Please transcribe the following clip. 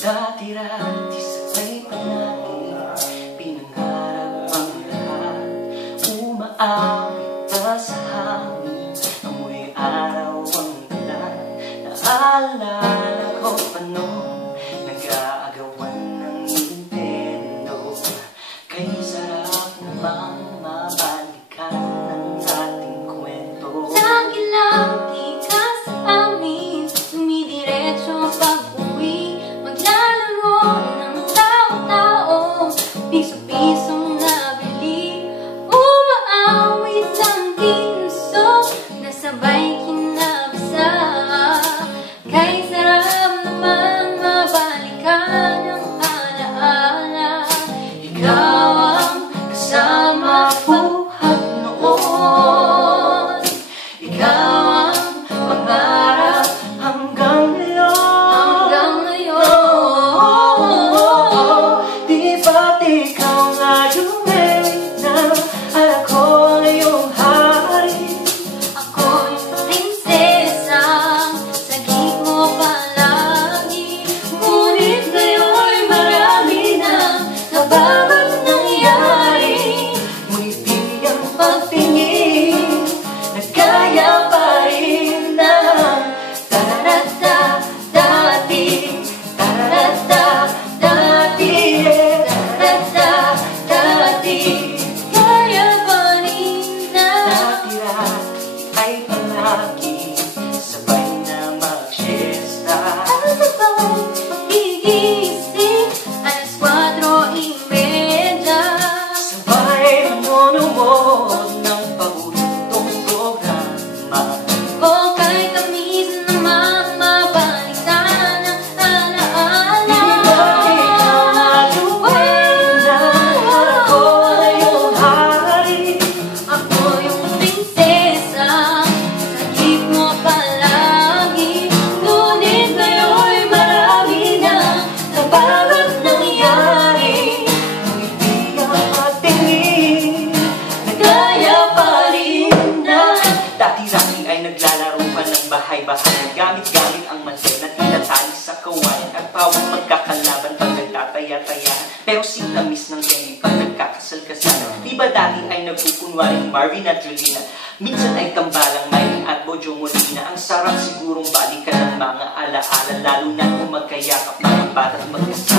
Dati-rati sabay palagi pinangarap ang lahat. Umaawit pa sa hangin, amoy araw ang dala. Naalala ko pa noon, nag-aagawan ng Nintendo. Kay sarap namang mabalikan ng ating kwento. Lagi-lagi ka sa amin, dumidiretso pag-uwi, maglalaro ng tao-tao, piso-pisong nabili, umaawit ang tinso, nasabay kinabasa. Kay sarap namang mabalikan ang alaala. Ikaw ang kasama buhat noon, ikaw ang pangarap Hanggang ngayon, di ba't ikaw nga yung reyna, at ako ay yung hari. ako yung prinsesa, sagip mo palagi. Ngunit ngayon'y marami na bawat nangyari. Ngiti ang pagtingin, nagkaya pa rin na Tararata, dati, tararata, dati, tararata, dati, kaya pa rin na. dati-rati ay palagi sabay na mag-siesta. Sabay gigising, alas 4:30. Sabay manonood ng paboritong programa. O kahit ang minsan namang mabalikan ang alaala. Di ba't ikaw nga yung reyna, at ako ay yung hari. Ako yung prinsesa, sagip mo palagi. Ngunit ngayon'y marami na bawat nangyari. Ngiti ang pagtingin, Kaya pa rin na. dati-rati ay naglalaro pa ng bahay-bahay. Gamit-gamit ang mantel na tinatali sa kawayan, at pawang magkakalaban pag nagtataya-tayahan. Pero sintamis ng candy pag nagkakasal-kasalan. Di ba dati ay nagkukunwaring Marvin at Julina? Minsan ay tambalang Mylene at Bojo Molina. Ang sarap sigurong balikan ng mga alaala, lalo na kung magkayakap mga bata't magkasal.